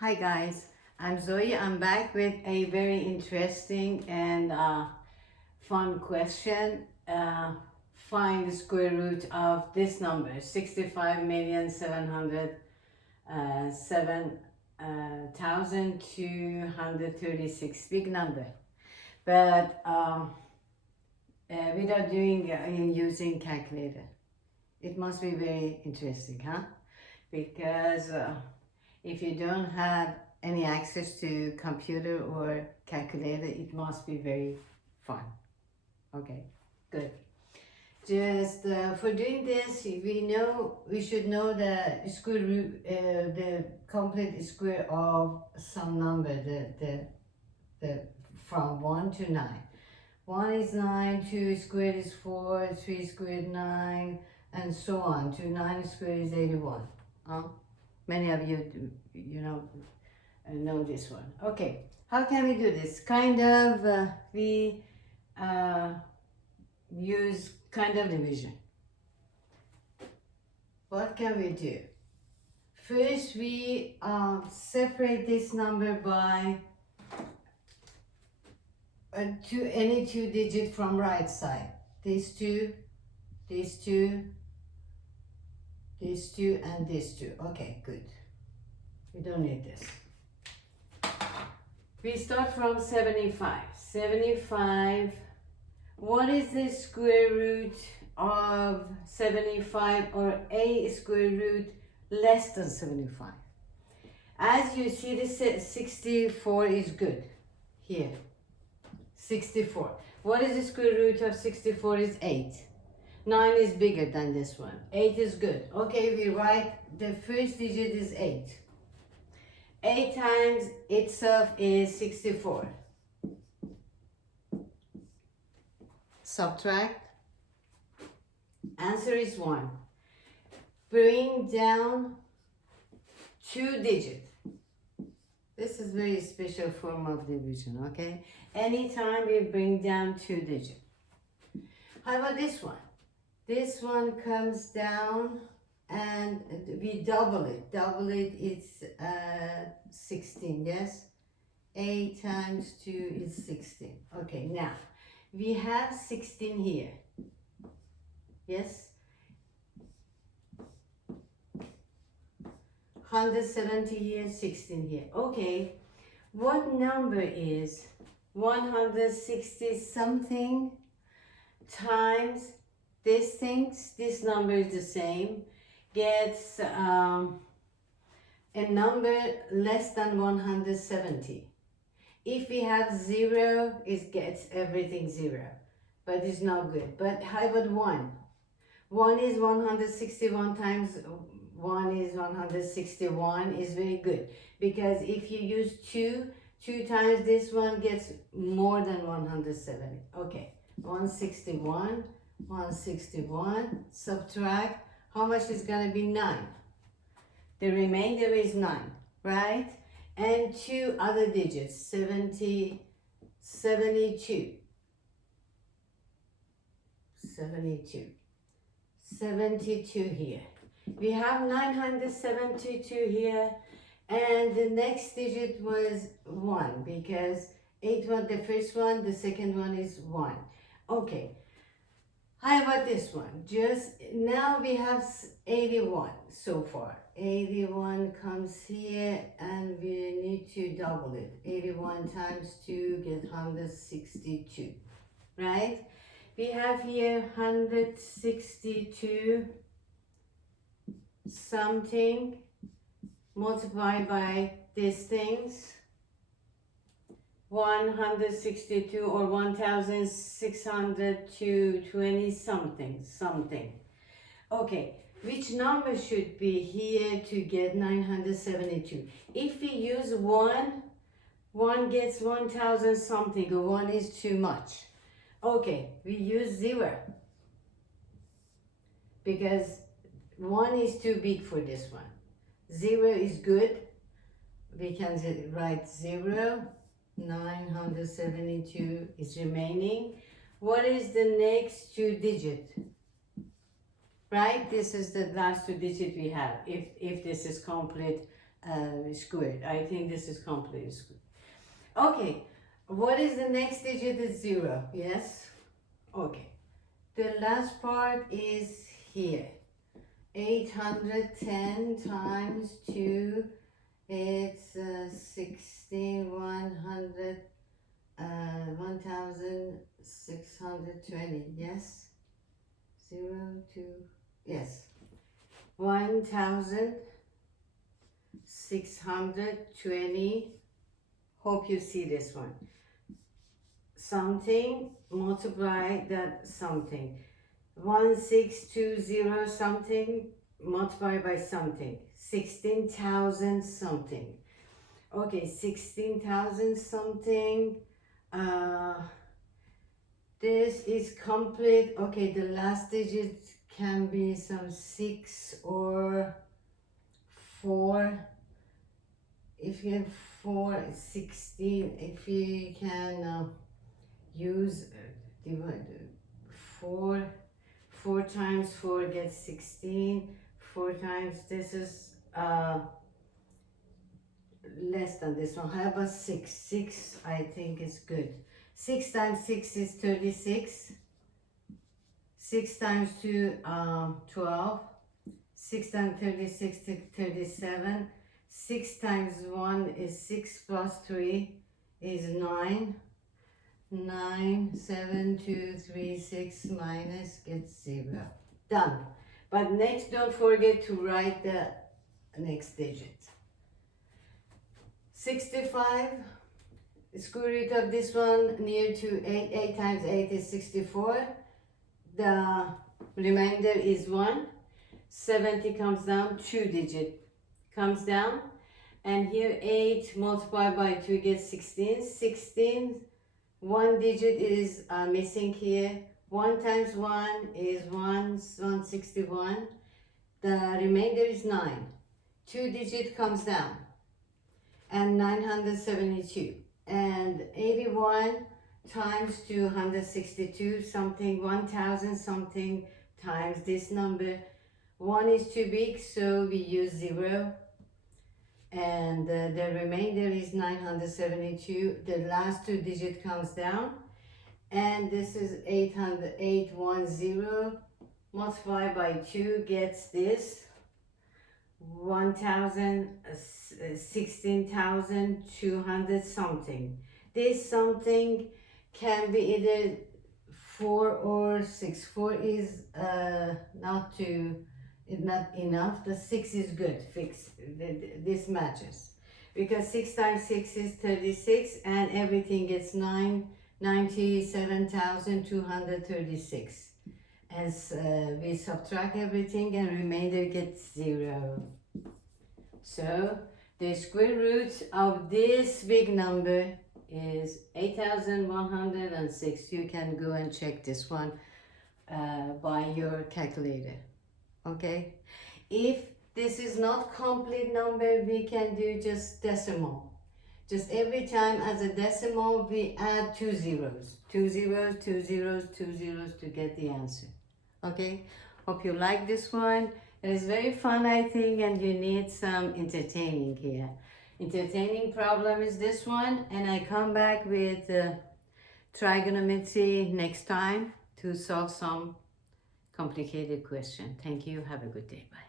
Hi guys, I'm Zoe. I'm back with a very interesting and fun question. Find the square root of this number, 65,707,236. Big number. But without doing using calculator. It must be very interesting, huh? Because if you don't have any access to computer or calculator, it must be very fun. Okay, good. Just for doing this, we should know the square root, the complete square of some number, the from 1 to 9. 1 is 9, 2 squared is 4, 3 squared 9, and so on. 9 squared is 81. Many of you, know this one. Okay, how can we do this? We use kind of division. What can we do? First, we separate this number by any two digit from right side. These two, these two, these two, and these two. Okay, good. We don't need this. We start from 75. 75. What is the square root of 75 or a square root less than 75? As you see, this 64 is good. Here, 64. What is the square root of 64 is 8. 9 is bigger than this one. 8 is good. Okay, we write the first digit is 8. 8 times itself is 64. Subtract. Answer is 1. Bring down 2 digits. This is very special form of division, okay? Anytime we bring down 2 digits. How about this one? This one comes down and we double it. Double it, it's 16, yes? 8 times 2 is 16. Okay, now we have 16 here. Yes? 170 here, 16 here. Okay, what number is 160 something times this number is the same, gets a number less than 170. If we have 0, it gets everything 0, but it's not good. But how about 1? 1 is 161 times 1 is 161 is very good, because if you use 2 times this one gets more than 170. Okay, 161, 161, subtract, how much is going to be? 9. The remainder is 9, right? And 2 other digits, 72. 72. 72 here. We have 972 here, and the next digit was 1, because 8 was the first one, the second one is 1. Okay, how about this one? Just now we have 81 so far. 81 comes here and we need to double it. 81 times 2 get 162, right? We have here 162 something multiplied by these things. 162 or 1,620 something. Okay, which number should be here to get 972? If we use 1 gets 1,000 something, or 1 is too much. Okay, we use 0, because 1 is too big for this one. 0 is good. We can write 0. 972 is remaining. What is the next 2 digit? Right, this is the last 2 digit we have. If this is complete squared. I think this is completely squared. Okay, what is the next digit? Is 0, yes? Okay, the last part is here. 810 times 2, it's 1600, 1620, yes? 0, 2, yes. 1620. Hope you see this one. Something multiply that something. 1620 something multiplied by something. 16,000 something. Okay, 16,000 something. This is complete. Okay, the last digit can be some 6 or 4. If you have 4, 16. If you can use divide 4. 4 times 4 gets 16. 4 times this is less than this one. How about 6? 6 I think is good. 6 times 6 is 36. 6 times 2 12. 6 times 36 is 37. 6 times 1 is 6 plus 3 is 9. 9, 7, 2, 3, 6 minus gets 0. Done. But next, don't forget to write the next digit. 65, square root of this one near to 8. 8 times 8 is 64. The remainder is 1. 70 comes down, 2 digit comes down. And here 8 multiplied by 2 gets 16. 16, 1 digit is missing here. 1 times 1 is 161. The remainder is 9. 2 digit comes down. And 972. And 81 times 262 something, 1000 something times this number. 1 is too big, so we use 0. And the remainder is 972. The last 2 digit comes down. And this is 810 multiplied by 2 gets this 16,200 something. This something can be either 4 or 6. 4 is not enough. The 6 is good. Fix this matches because 6 times 6 is 36 and everything gets 97,236. As we subtract everything and remainder gets 0. So the square root of this big number is 8,106. You can go and check this one by your calculator. Okay, if this is not complete number, we can do just decimal. Just every time as a decimal, we add 2 zeros. 2 zeros, 2 zeros, 2 zeros to get the answer. Okay, hope you like this one. It is very fun, I think, and you need some entertaining here. Entertaining problem is this one, and I come back with trigonometry next time to solve some complicated question. Thank you. Have a good day. Bye.